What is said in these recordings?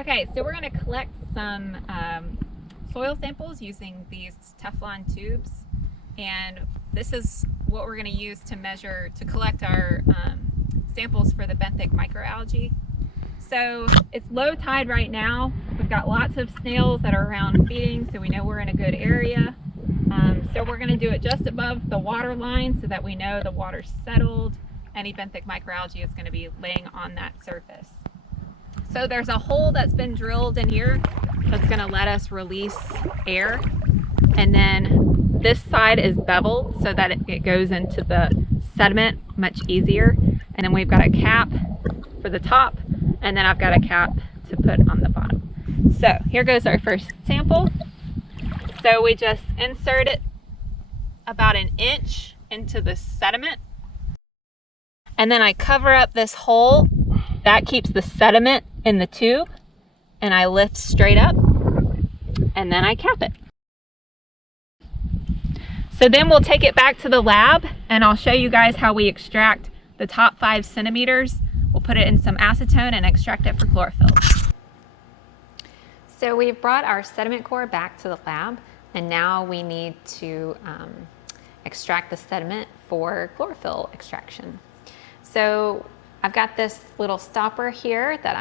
Okay, so we're going to collect some soil samples using these Teflon tubes, and this is what we're going to use to collect our samples for the benthic microalgae. So it's low tide right now. We've got lots of snails that are around feeding, so we know we're in a good area. So we're going to do it just above the water line so that we know the water's settled. Any benthic microalgae is going to be laying on that surface. So there's a hole that's been drilled in here that's going to let us release air. And then this side is beveled so that it goes into the sediment much easier. And then we've got a cap for the top, and then I've got a cap to put on the bottom. So here goes our first sample. So we just insert it about an inch into the sediment. And then I cover up this hole. That keeps the sediment in the tube. And I lift straight up. And then I cap it. So then we'll take it back to the lab, and I'll show you guys how we extract the top 5 centimeters. We'll put it in some acetone and extract it for chlorophyll. So we've brought our sediment core back to the lab, and now we need to extract the sediment for chlorophyll extraction. So I've got this little stopper here that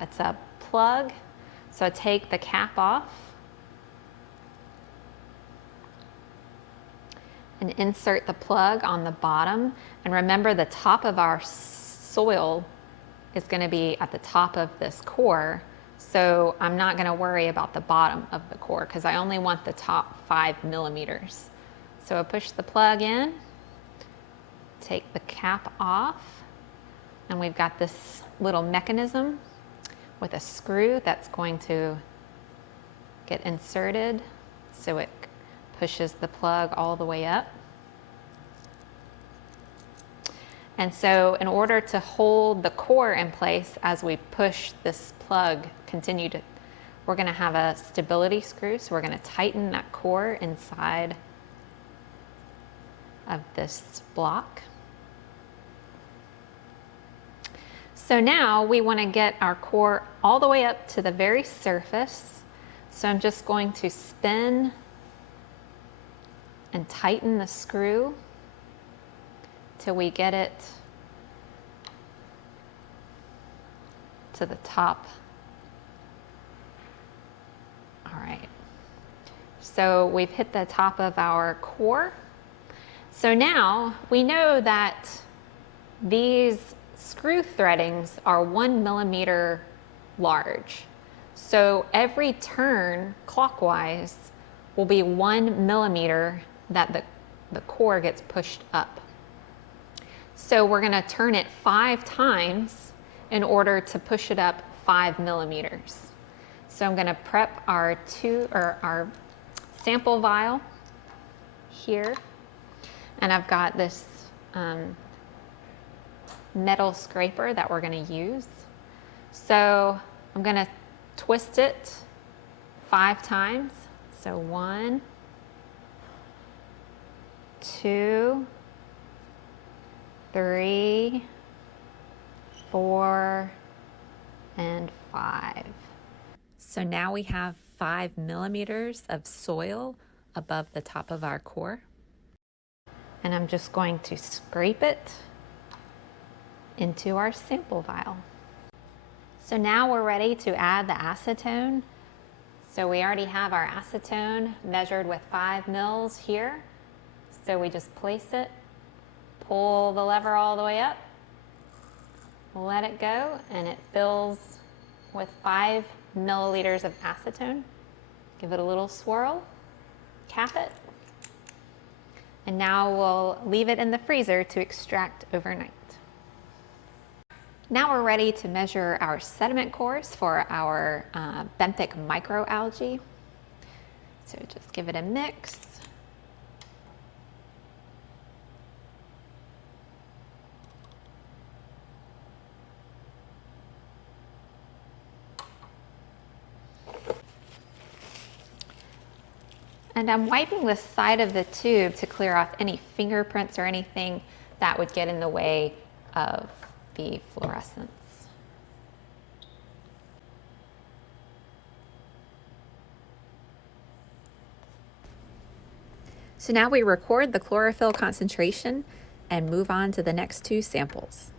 it's a plug. So I take the cap off and insert the plug on the bottom. And remember, the top of our soil is going to be at the top of this core. So I'm not going to worry about the bottom of the core because I only want the top 5 millimeters. So I push the plug in, take the cap off, and we've got this little mechanism with a screw that's going to get inserted so it pushes the plug all the way up. And so in order to hold the core in place as we push this plug, we're going to have a stability screw. So we're going to tighten that core inside of this block. So now we want to get our core all the way up to the very surface. So I'm just going to spin and tighten the screw till we get it to the top. All right. So we've hit the top of our core. So now we know that these screw threadings are 1 millimeter large. So every turn clockwise will be 1 millimeter that the core gets pushed up. So we're going to turn it 5 times in order to push it up 5 millimeters. So I'm going to prep our sample vial here, and I've got this metal scraper that we're going to use. So I'm going to twist it 5 times. So 1, 2, 3, 4, and 5. So now we have 5 millimeters of soil above the top of our core. And I'm just going to scrape it into our sample vial. So now we're ready to add the acetone. So we already have our acetone measured with 5 mils here. So we just place it, pull the lever all the way up, let it go, and it fills with 5 milliliters of acetone. Give it a little swirl, cap it, and now we'll leave it in the freezer to extract overnight. Now we're ready to measure our sediment cores for our benthic microalgae. So just give it a mix. And I'm wiping the side of the tube to clear off any fingerprints or anything that would get in the way of the fluorescence. So now we record the chlorophyll concentration and move on to the next two samples.